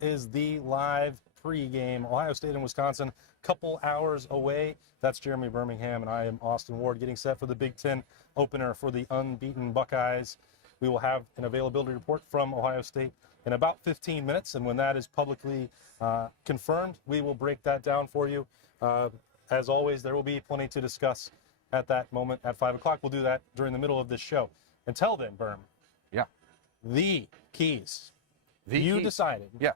This is the live pregame. Ohio State and Wisconsin, couple hours away. That's Jeremy Birmingham, and I am Austin Ward, getting set for the Big Ten opener for the unbeaten Buckeyes. We will have an availability report from Ohio State in about 15 minutes, and when that is publicly confirmed, we will break that down for you. As always, there will be plenty to discuss at that moment at 5 o'clock. We'll do that during the middle of this show. Until then, Berm. Yeah. The keys. You decided. Yeah.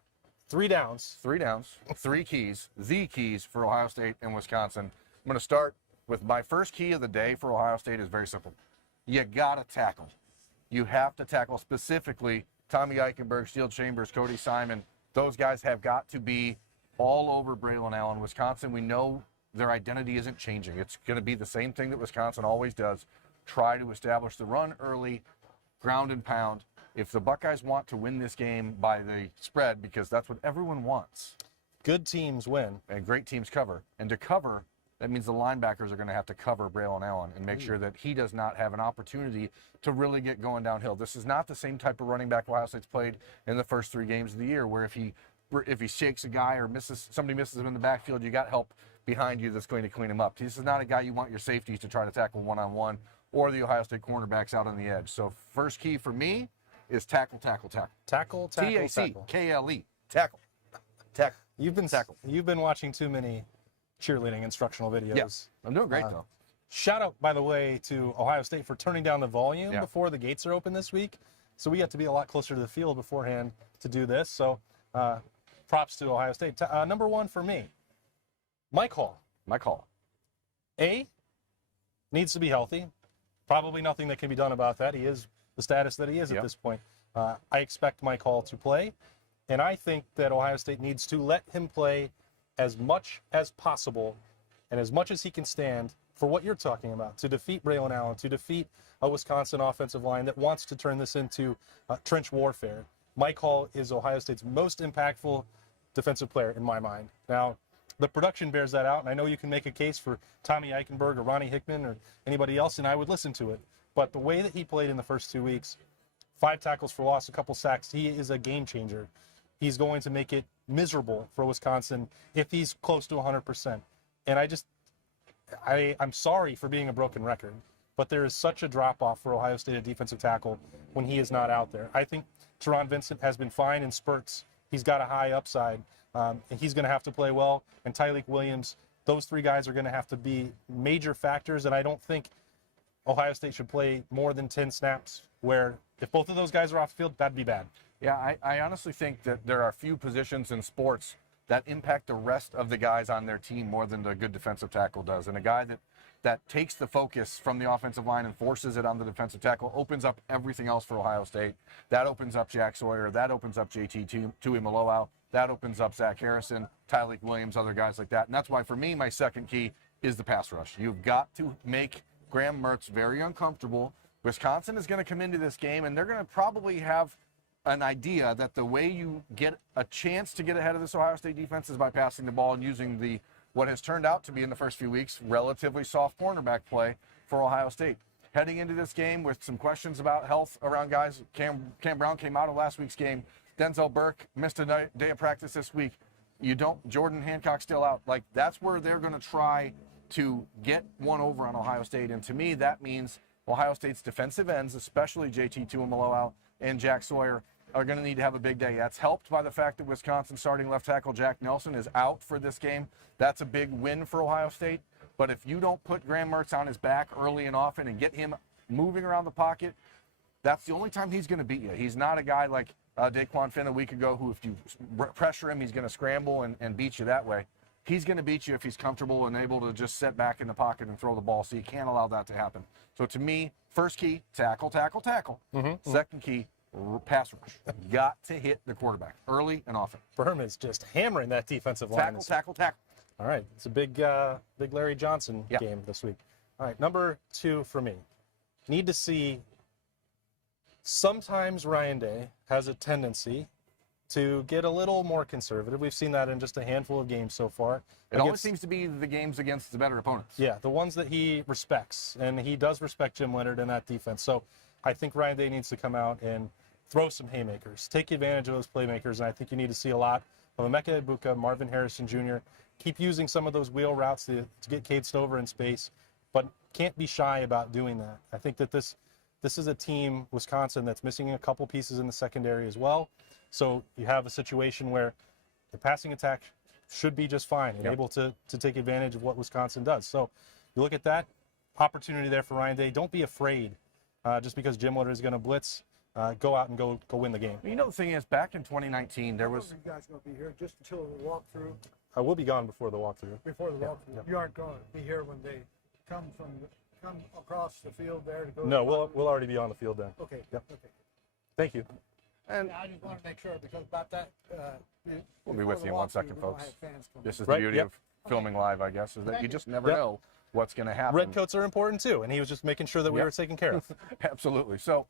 3 downs. 3 downs, 3 keys, the keys for Ohio State and Wisconsin. I'm going to start with my first key of the day for Ohio State is very simple. You got to tackle. You have to tackle, specifically Tommy Eichenberg, Steele Chambers, Cody Simon. Those guys have got to be all over Braylon Allen. Wisconsin, we know their identity isn't changing. It's going to be the same thing that Wisconsin always does. Try to establish the run early, ground and pound. If the Buckeyes want to win this game by the spread, because that's what everyone wants. Good teams win. And great teams cover. And to cover, that means the linebackers are going to have to cover Braylon Allen and make sure that he does not have an opportunity to really get going downhill. This is not the same type of running back Ohio State's played in the first 3 games of the year, where if he shakes a guy or somebody misses him in the backfield, you got help behind you that's going to clean him up. This is not a guy you want your safeties to try to tackle one-on-one, or the Ohio State cornerbacks out on the edge. So first key for me is tackle, tackle, tackle. Tackle, tackle, tackle. T-A-C-K-L-E. Tackle. Tackle. You've been watching too many cheerleading instructional videos. Yes. I'm doing great, though. Shout out, by the way, to Ohio State for turning down the volume before the gates are open this week. So we got to be a lot closer to the field beforehand to do this. So props to Ohio State. Number 1 for me, Mike Hall. Mike Hall. Needs to be healthy. Probably nothing that can be done about that. He is the status that he is at this point. I expect Mike Hall to play, and I think that Ohio State needs to let him play as much as possible and as much as he can stand for what you're talking about, to defeat Braylon Allen, to defeat a Wisconsin offensive line that wants to turn this into trench warfare. Mike Hall is Ohio State's most impactful defensive player in my mind. Now, the production bears that out, and I know you can make a case for Tommy Eichenberg or Ronnie Hickman or anybody else, and I would listen to it. But the way that he played in the first 2 weeks, 5 tackles for loss, a couple sacks, he is a game changer. He's going to make it miserable for Wisconsin if he's close to 100%. And I'm sorry for being a broken record, but there is such a drop-off for Ohio State at defensive tackle when he is not out there. I think Teron Vincent has been fine in spurts. He's got a high upside, and he's going to have to play well. And Tyleik Williams, those 3 guys are going to have to be major factors, and I don't think Ohio State should play more than 10 snaps, where if both of those guys are off the field, that'd be bad. Yeah, I honestly think that there are few positions in sports that impact the rest of the guys on their team more than the good defensive tackle does. And a guy that takes the focus from the offensive line and forces it on the defensive tackle opens up everything else for Ohio State. That opens up Jack Sawyer. That opens up JT Tuimoloau. That opens up Zach Harrison, Tyleik Williams, other guys like that. And that's why, for me, my second key is the pass rush. You've got to make Graham Mertz very uncomfortable. Wisconsin is going to come into this game, and they're going to probably have an idea that the way you get a chance to get ahead of this Ohio State defense is by passing the ball and using what has turned out to be in the first few weeks relatively soft cornerback play for Ohio State. Heading into this game with some questions about health around guys, Cam Brown came out of last week's game. Denzel Burke missed a day of practice this week. Jordan Hancock still out. Like, that's where they're going to try to get one over on Ohio State. And to me, that means Ohio State's defensive ends, especially JT Tuimoloau and Jack Sawyer, are going to need to have a big day. That's helped by the fact that Wisconsin starting left tackle Jack Nelson is out for this game. That's a big win for Ohio State. But if you don't put Graham Mertz on his back early and often and get him moving around the pocket, that's the only time he's going to beat you. He's not a guy like Daquan Finn a week ago who, if you pressure him, he's going to scramble and beat you that way. He's going to beat you if he's comfortable and able to just sit back in the pocket and throw the ball. So you can't allow that to happen. So to me, first key, tackle, tackle, tackle. Second key, pass rush. Got to hit the quarterback early and often. Berm is just hammering that defensive line. Tackle. All right, it's a big Larry Johnson game this week. All right, number 2 for me. Need to see. Sometimes Ryan Day has a tendency to get a little more conservative. We've seen that in just a handful of games so far. It always seems to be the games against the better opponents. Yeah, the ones that he respects, and he does respect Jim Leonhard in that defense. So I think Ryan Day needs to come out and throw some haymakers, take advantage of those playmakers, and I think you need to see a lot of Emeka Egbuka, Marvin Harrison Jr. Keep using some of those wheel routes to get Cade Stover in space, but can't be shy about doing that. I think that this is a team, Wisconsin, that's missing a couple pieces in the secondary as well. So you have a situation where the passing attack should be just fine and able to take advantage of what Wisconsin does. So you look at that opportunity there for Ryan Day. Don't be afraid just because Jim Leonard is going to blitz. Go out and go win the game. You know, the thing is, back in 2019, there was. You guys going to be here just until the walkthrough? I will be gone before the walkthrough. Before the walkthrough. You aren't going to be here when they come across the field there to go. No, we'll already be on the field then. Okay. Yep. Okay. Thank you. And I just want to make sure because about that. we'll be with you in 1 second, folks. This is the Right, beauty yep. of filming live, I guess, is that Thank you you. just never know what's going to happen. Redcoats are important too, and he was just making sure that we were taken care of. Absolutely. So,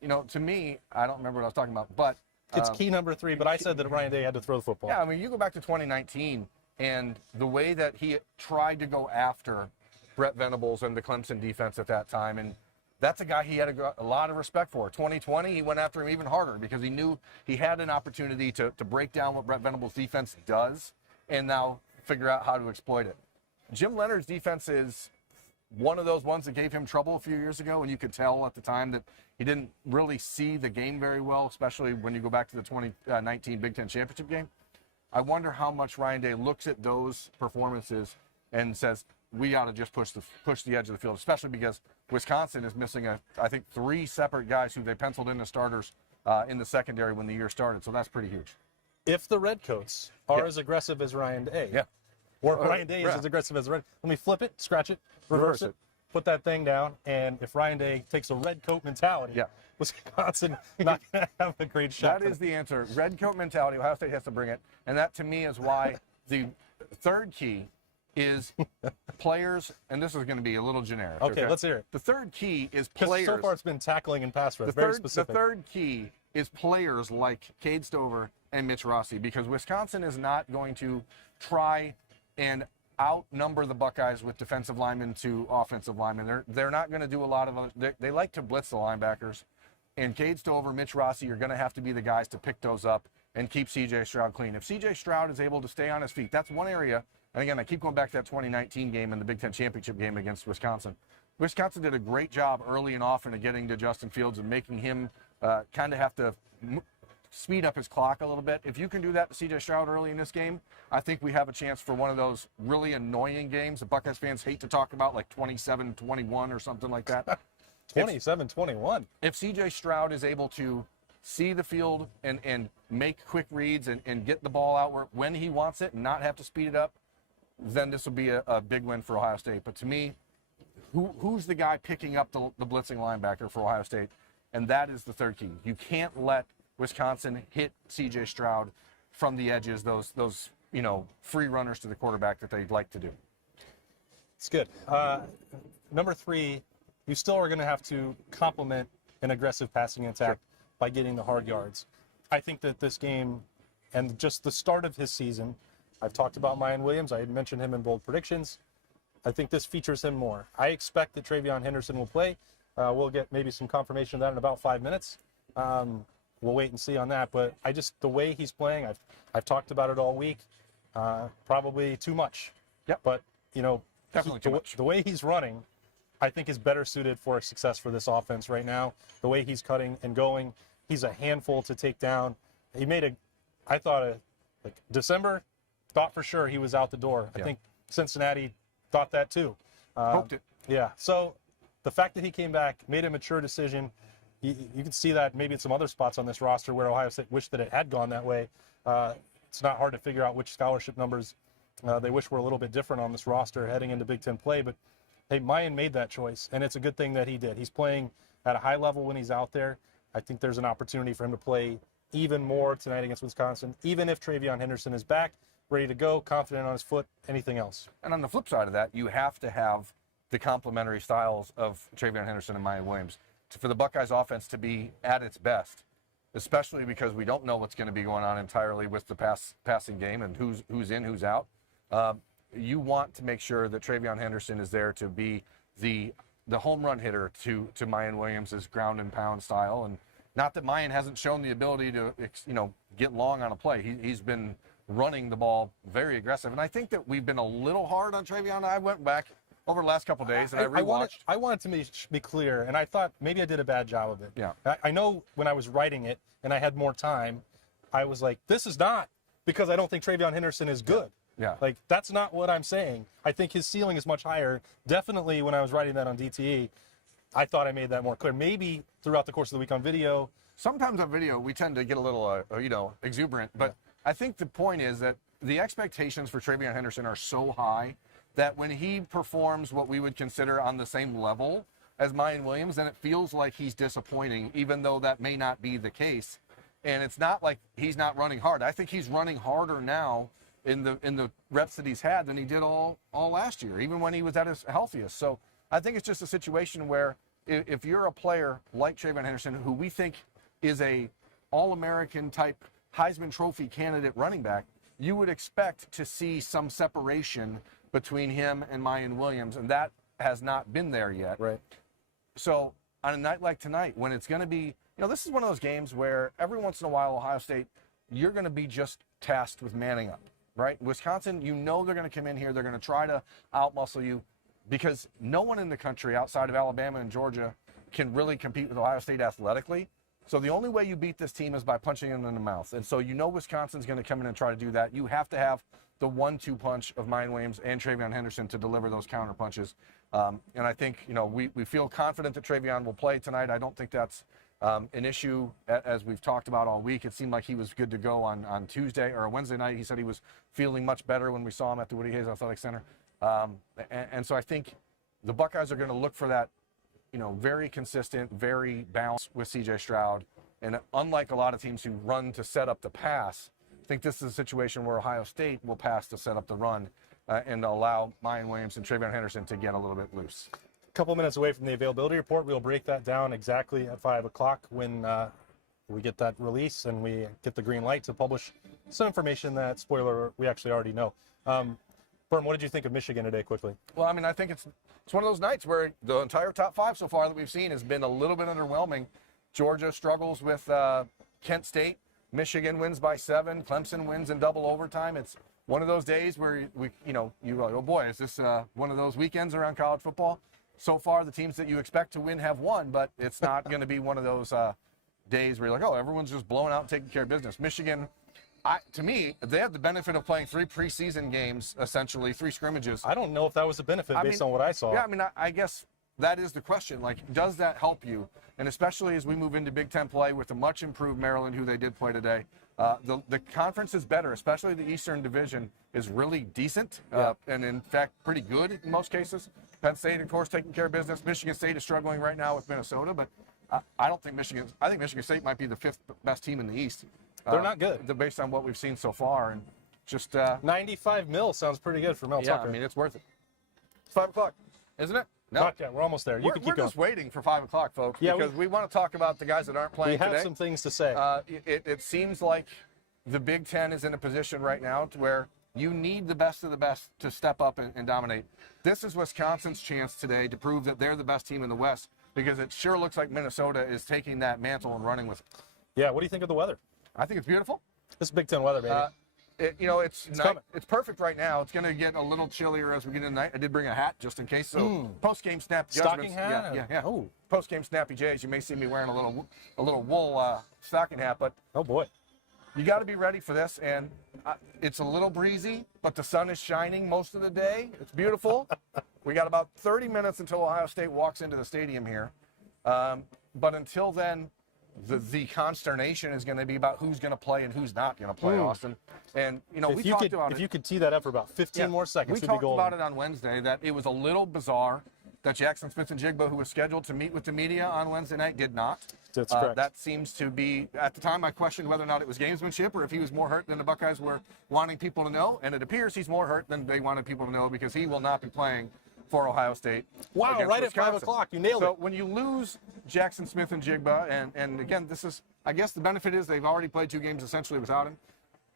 you know, to me, I don't remember what I was talking about, but It's key number 3, but I said that Ryan Day had to throw the football. yeah, I mean, you go back to 2019 and the way that he tried to go after Brett Venables and the Clemson defense at that time, and that's a guy he had a lot of respect for. 2020, he went after him even harder because he knew he had an opportunity to break down what Brett Venables' defense does and now figure out how to exploit it. Jim Leonard's defense is one of those ones that gave him trouble a few years ago, and you could tell at the time that he didn't really see the game very well, especially when you go back to the 2019 Big Ten Championship game. I wonder how much Ryan Day looks at those performances and says, we ought to just push the edge of the field, especially because Wisconsin is missing, I think, 3 separate guys who they penciled in as starters in the secondary when the year started, so that's pretty huge. If the Redcoats are as aggressive as Ryan Day, or if Ryan Day is as aggressive as Red, let me flip it, scratch it, reverse it, put that thing down, and if Ryan Day takes a Redcoat mentality, Wisconsin not going to have a great shot. That is the answer. Redcoat mentality. Ohio State has to bring it, and that to me is why the third key is players, and this is going to be a little generic. Okay, let's hear it. The third key is Because players. so far it's been tackling and pass rush, very specific. The third key is players like Cade Stover and Mitch Rossi, because Wisconsin is not going to try and outnumber the Buckeyes with defensive linemen to offensive linemen. They're not going to do a lot of they like to blitz the linebackers. And Cade Stover, Mitch Rossi are going to have to be the guys to pick those up and keep C.J. Stroud clean. If C.J. Stroud is able to stay on his feet, that's one area. And again, I keep going back to that 2019 game and the Big Ten Championship game against Wisconsin. Wisconsin did a great job early and often of getting to Justin Fields and making him kind of have to speed up his clock a little bit. If you can do that to C.J. Stroud early in this game, I think we have a chance for one of those really annoying games that Buckeyes fans hate to talk about, like 27-21 or something like that. 27-21. If C.J. Stroud is able to see the field and make quick reads and get the ball out when he wants it and not have to speed it up, then this will be a big win for Ohio State. But to me, who's the guy picking up the blitzing linebacker for Ohio State? And that is the third key. You can't let Wisconsin hit C.J. Stroud from the edges, those free runners to the quarterback that they'd like to do. It's good. Number 3, you still are going to have to complement an aggressive passing attack by getting the hard yards. I think that this game and just the start of his season, I've talked about Mayan Williams. I had mentioned him in bold predictions. I think this features him more. I expect that Travion Henderson will play. We'll get maybe some confirmation of that in about 5 minutes. We'll wait and see on that. But the way he's playing, I've talked about it all week. Probably too much. Yep. But, Definitely too much. The way he's running, I think is better suited for success for this offense right now. The way he's cutting and going, he's a handful to take down. He made December, thought for sure he was out the door. I think Cincinnati thought that too. Hoped it. Yeah. So the fact that he came back, made a mature decision, you can see that maybe in some other spots on this roster where Ohio State wished that it had gone that way. It's not hard to figure out which scholarship numbers they wish were a little bit different on this roster heading into Big Ten play. But, hey, Mayan made that choice, and it's a good thing that he did. He's playing at a high level when he's out there. I think there's an opportunity for him to play even more tonight against Wisconsin, even if Travion Henderson is back, ready to go, confident on his foot, anything else. And on the flip side of that, you have to have the complementary styles of Travion Henderson and Mayan Williams for the Buckeyes offense to be at its best, especially because we don't know what's going to be going on entirely with the passing game and who's in, who's out. You want to make sure that Travion Henderson is there to be the home run hitter to Mayan Williams' ground and pound style. And Not that Mayan hasn't shown the ability to, get long on a play. He's been running the ball very aggressive. And I think that we've been a little hard on Travion. I went back over the last couple of days and I rewatched. I wanted to be clear, and I thought maybe I did a bad job of it. Yeah. I know when I was writing it and I had more time, I was like, this is not because I don't think Travion Henderson is good. Yeah. Like, that's not what I'm saying. I think his ceiling is much higher. Definitely when I was writing that on DTE, I thought I made that more clear. Maybe throughout the course of the week on video. Sometimes on video, we tend to get a little, exuberant. But I think the point is that the expectations for Travion Henderson are so high that when he performs what we would consider on the same level as Mayan Williams, then it feels like he's disappointing, even though that may not be the case. And it's not like he's not running hard. I think he's running harder now in the reps that he's had than he did all last year, even when he was at his healthiest. So I think it's just a situation where if you're a player like Travion Henderson, who we think is a All-American type Heisman Trophy candidate running back, you would expect to see some separation between him and Mayan Williams, and that has not been there yet. Right. So on a night like tonight, when it's going to be, this is one of those games where every once in a while, Ohio State, you're going to be just tasked with manning up, right? Wisconsin, they're going to come in here, they're going to try to outmuscle you because no one in the country outside of Alabama and Georgia can really compete with Ohio State athletically. So the only way you beat this team is by punching them in the mouth. And so Wisconsin's going to come in and try to do that. You have to have the 1-2 punch of Mayan Williams and Travion Henderson to deliver those counter punches. And I think, we feel confident that Travion will play tonight. I don't think that's an issue as we've talked about all week. It seemed like he was good to go on Tuesday or Wednesday night. He said he was feeling much better when we saw him at the Woody Hayes Athletic Center. And so I think the Buckeyes are going to look for that, very consistent, very balanced with C.J. Stroud. And unlike a lot of teams who run to set up the pass, I think this is a situation where Ohio State will pass to set up the run and allow Mayan Williams and Travion Henderson to get a little bit loose. A couple minutes away from the availability report, we'll break that down exactly at 5 o'clock when we get that release and we get the green light to publish some information that, spoiler, we actually already know. Berm, what did you think of Michigan today, quickly? Well, I think it's one of those nights where the entire top five so far that we've seen has been a little bit underwhelming. Georgia struggles with Kent State. Michigan wins by 7. Clemson wins in double overtime. It's one of those days where you're like, oh boy, is this one of those weekends around college football? So far, the teams that you expect to win have won, but it's not going to be one of those days where you're like, oh, everyone's just blowing out and taking care of business. Michigan, to me, they have the benefit of playing 3 preseason games, essentially 3 scrimmages. I don't know if that was a benefit based on what I saw. Yeah, I guess that is the question. Like, does that help you? And especially as we move into Big Ten play with a much improved Maryland, who they did play today. The conference is better, especially the Eastern Division is really decent and, in fact, pretty good in most cases. Penn State, of course, taking care of business. Michigan State is struggling right now with Minnesota, but I think Michigan State might be the 5th best team in the East. They're not good. Based on what we've seen so far. And just 95 mil sounds pretty good for Mel Tucker. It's worth it. It's 5 o'clock, isn't it? No. Not yet. We're almost there. You can keep we're going. just waiting for 5 o'clock, folks, because we want to talk about the guys that aren't playing today. We have some things to say. It seems like the Big Ten is in a position right now to where you need the best of the best to step up and dominate. This is Wisconsin's chance today to prove that they're the best team in the West, because it sure looks like Minnesota is taking that mantle and running with it. Yeah, what do you think of the weather? I think it's beautiful. This is Big Ten weather, baby. It's perfect right now. It's going to get a little chillier as we get into the night. I did bring a hat just in case. So post-game snappy stocking judgments. hat? Yeah. Oh. Post-game snappy J's. You may see me wearing a little wool stocking hat, but oh boy, you got to be ready for this. And it's a little breezy, but the sun is shining most of the day. It's beautiful. We got about 30 minutes until Ohio State walks into the stadium here. But until then, the consternation is going to be about who's going to play and who's not going to play, Austin. And, we talked about it. If you could tee that up for about 15 more seconds, we talked about it on Wednesday, that it was a little bizarre that Jackson Smith-Njigba, who was scheduled to meet with the media on Wednesday night, did not. That's correct. That seems to be, at the time I questioned whether or not it was gamesmanship or if he was more hurt than the Buckeyes were wanting people to know. And it appears he's more hurt than they wanted people to know, because he will not be playing for Ohio State. Wow, right Wisconsin. at 5 o'clock. You nailed it. So when you lose Jackson Smith-Njigba, and again, this is, I guess the benefit is they've already played 2 games essentially without him.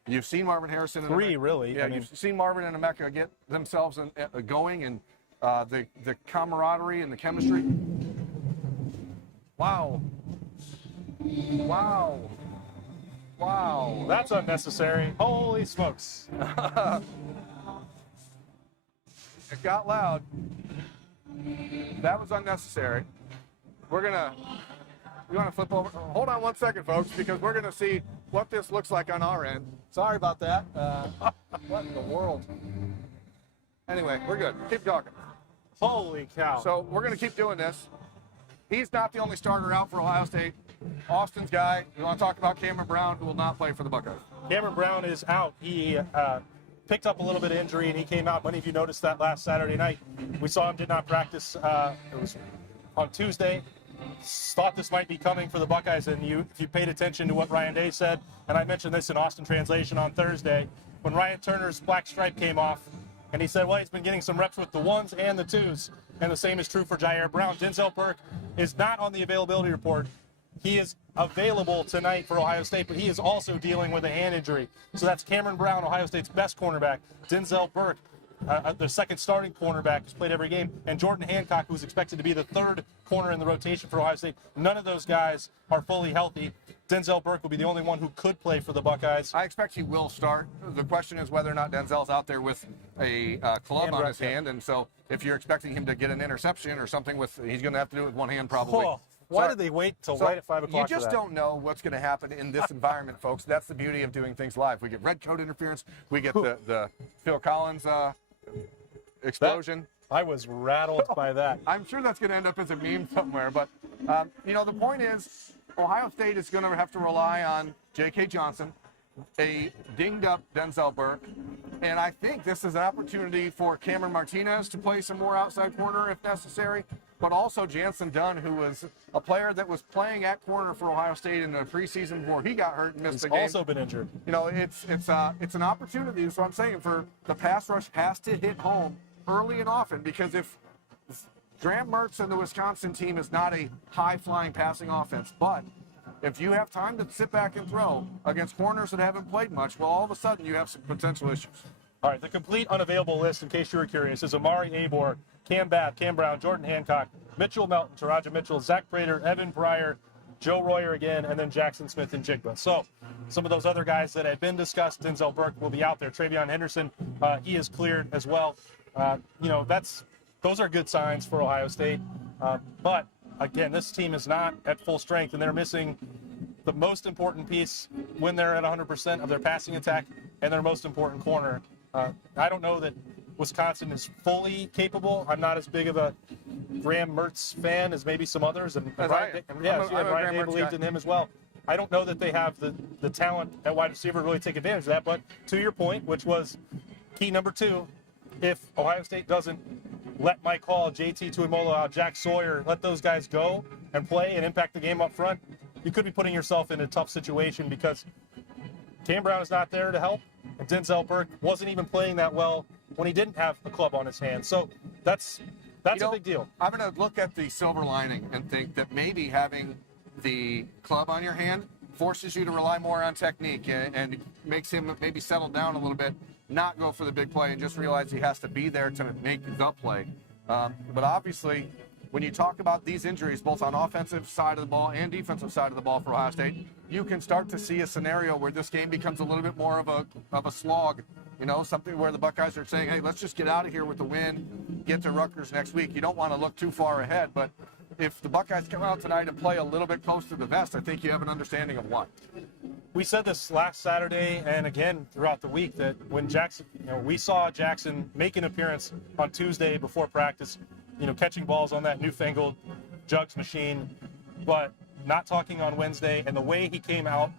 You've seen Marvin Harrison. 3, really. Yeah, you've seen Marvin and Emeka get themselves going, and the camaraderie and the chemistry. Wow. Wow. Wow. That's unnecessary. Holy smokes. It got loud. That was unnecessary. You want to flip over? Hold on 1 second, folks, because we're going to see what this looks like on our end. Sorry about that. What in the world? Anyway, we're good. Keep talking. Holy cow. So we're going to keep doing this. He's not the only starter out for Ohio State. Austin's guy, we want to talk about Cameron Brown, who will not play for the Buckeyes. Cameron Brown is out. He picked up a little bit of injury, and he came out. Many of you noticed that last Saturday night. We saw him did not practice. It was on Tuesday. Thought this might be coming for the Buckeyes, and if you paid attention to what Ryan Day said, and I mentioned this in Austin Translation on Thursday, when Ryan Turner's black stripe came off, and he said, well, he's been getting some reps with the ones and the twos, and the same is true for Jair Brown. Denzel Burke is not on the availability report. He is available tonight for Ohio State, but he is also dealing with a hand injury. So that's Cameron Brown, Ohio State's best cornerback, Denzel Burke, the second starting cornerback who's played every game, and Jordan Hancock, who's expected to be the third corner in the rotation for Ohio State. None of those guys are fully healthy. Denzel Burke will be the only one who could play for the Buckeyes. I expect he will start. The question is whether or not Denzel's out there with a club on his hand, and so if you're expecting him to get an interception or something, he's going to have to do it with one hand probably. Oh, why did they wait till right at 5 o'clock? You just don't know what's going to happen in this environment, folks. That's the beauty of doing things live. We get red coat interference. We get the Phil Collins explosion. I was rattled by that. I'm sure that's going to end up as a meme somewhere. But, the point is Ohio State is going to have to rely on J.K. Johnson, a dinged-up Denzel Burke, and I think this is an opportunity for Cameron Martinez to play some more outside corner if necessary, but also Jansen Dunn, who was a player that was playing at corner for Ohio State in the preseason before he got hurt and missed the game. He's also been injured. It's an opportunity, that's what I'm saying, for the pass rush has to hit home early and often, because if Graham Mertz and the Wisconsin team is not a high-flying passing offense, but if you have time to sit back and throw against corners that haven't played much, well, all of a sudden you have some potential issues. All right, the complete unavailable list, in case you were curious, is Amari Abor, Cam Bath, Cam Brown, Jordan Hancock, Mitchell Melton, Taraja Mitchell, Zach Prater, Evan Pryor, Joe Royer again, and then Jackson Smith and Jigba. So some of those other guys that had been discussed, Denzel Burke will be out there. Travion Henderson, he is cleared as well. Those are good signs for Ohio State. But again, this team is not at full strength, and they're missing the most important piece when they're at 100% of their passing attack and their most important corner. I don't know that Wisconsin is fully capable. I'm not as big of a Graham Mertz fan as maybe some others, and Ryan Day believed in him as well. I don't know that they have the talent at wide receiver to really take advantage of that, but to your point, which was key number 2, if Ohio State doesn't let Mike Hall, JT Tuimoloau, Jack Sawyer, let those guys go and play and impact the game up front, you could be putting yourself in a tough situation, because Cam Brown is not there to help, and Denzel Burke wasn't even playing that well when he didn't have a club on his hands. So that's a big deal. I'm going to look at the silver lining and think that maybe having the club on your hand forces you to rely more on technique and makes him maybe settle down a little bit, not go for the big play, and just realize he has to be there to make the play. But obviously, when you talk about these injuries, both on offensive side of the ball and defensive side of the ball for Ohio State, you can start to see a scenario where this game becomes a little bit more of a slog. Something where the Buckeyes are saying, hey, let's just get out of here with the win, get to Rutgers next week. You don't want to look too far ahead, but if the Buckeyes come out tonight and play a little bit close to the vest, I think you have an understanding of why. We said this last Saturday and again throughout the week that when Jackson, we saw Jackson make an appearance on Tuesday before practice, catching balls on that newfangled jugs machine, but not talking on Wednesday, and the way he came out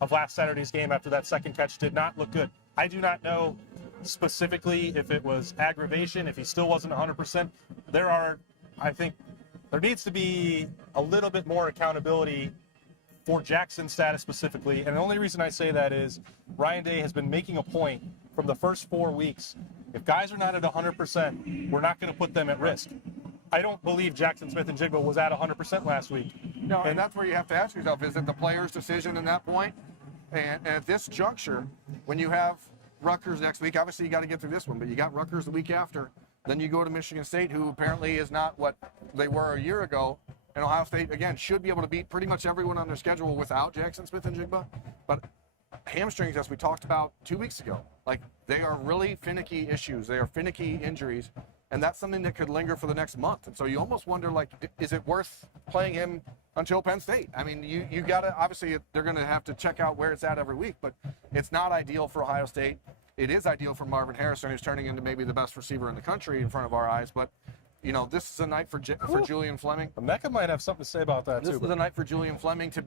of last Saturday's game after that second catch did not look good. I do not know specifically if it was aggravation, if he still wasn't 100%. I think there needs to be a little bit more accountability for Jackson's status specifically. And the only reason I say that is Ryan Day has been making a point from the first 4 weeks. If guys are not at 100%, we're not going to put them at risk. I don't believe Jackson Smith and Jigba was at 100% last week. No, and that's where you have to ask yourself, is it the player's decision in that point? And at this juncture, when you have Rutgers next week, obviously you got to get through this one, but you got Rutgers the week after. Then you go to Michigan State, who apparently is not what they were a year ago. And Ohio State, again, should be able to beat pretty much everyone on their schedule without Jackson Smith and Jigba. But hamstrings, as we talked about 2 weeks ago, like, they are really finicky issues. They are finicky injuries. And that's something that could linger for the next month. And so you almost wonder, like, is it worth playing him until Penn State? I mean, you got to, obviously, they're going to have to check out where it's at every week, but it's not ideal for Ohio State. It is ideal for Marvin Harrison, who's turning into maybe the best receiver in the country in front of our eyes. But, you know, this is a night for Julian Fleming. Mecca might have something to say about that, This too. is a night for Julian Fleming to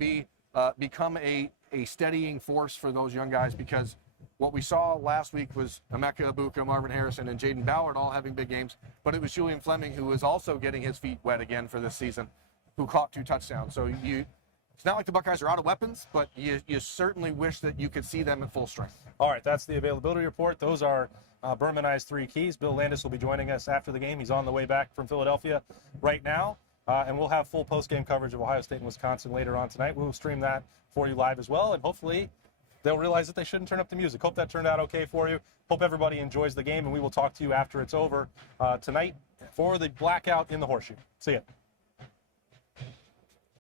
become a steadying force for those young guys, because what we saw last week was Emeka Ibuka, Marvin Harrison, and Jaden Ballard all having big games, but it was Julian Fleming who was also getting his feet wet again for this season, who caught 2 touchdowns. So it's not like the Buckeyes are out of weapons, but you certainly wish that you could see them at full strength. All right, that's the availability report. Those are Bermanized 3 keys. Bill Landis will be joining us after the game. He's on the way back from Philadelphia right now, and we'll have full post-game coverage of Ohio State and Wisconsin later on tonight. We'll stream that for you live as well, and hopefully they'll realize that they shouldn't turn up the music. Hope that turned out okay for you. Hope everybody enjoys the game, and we will talk to you after it's over tonight for the blackout in the Horseshoe. See ya.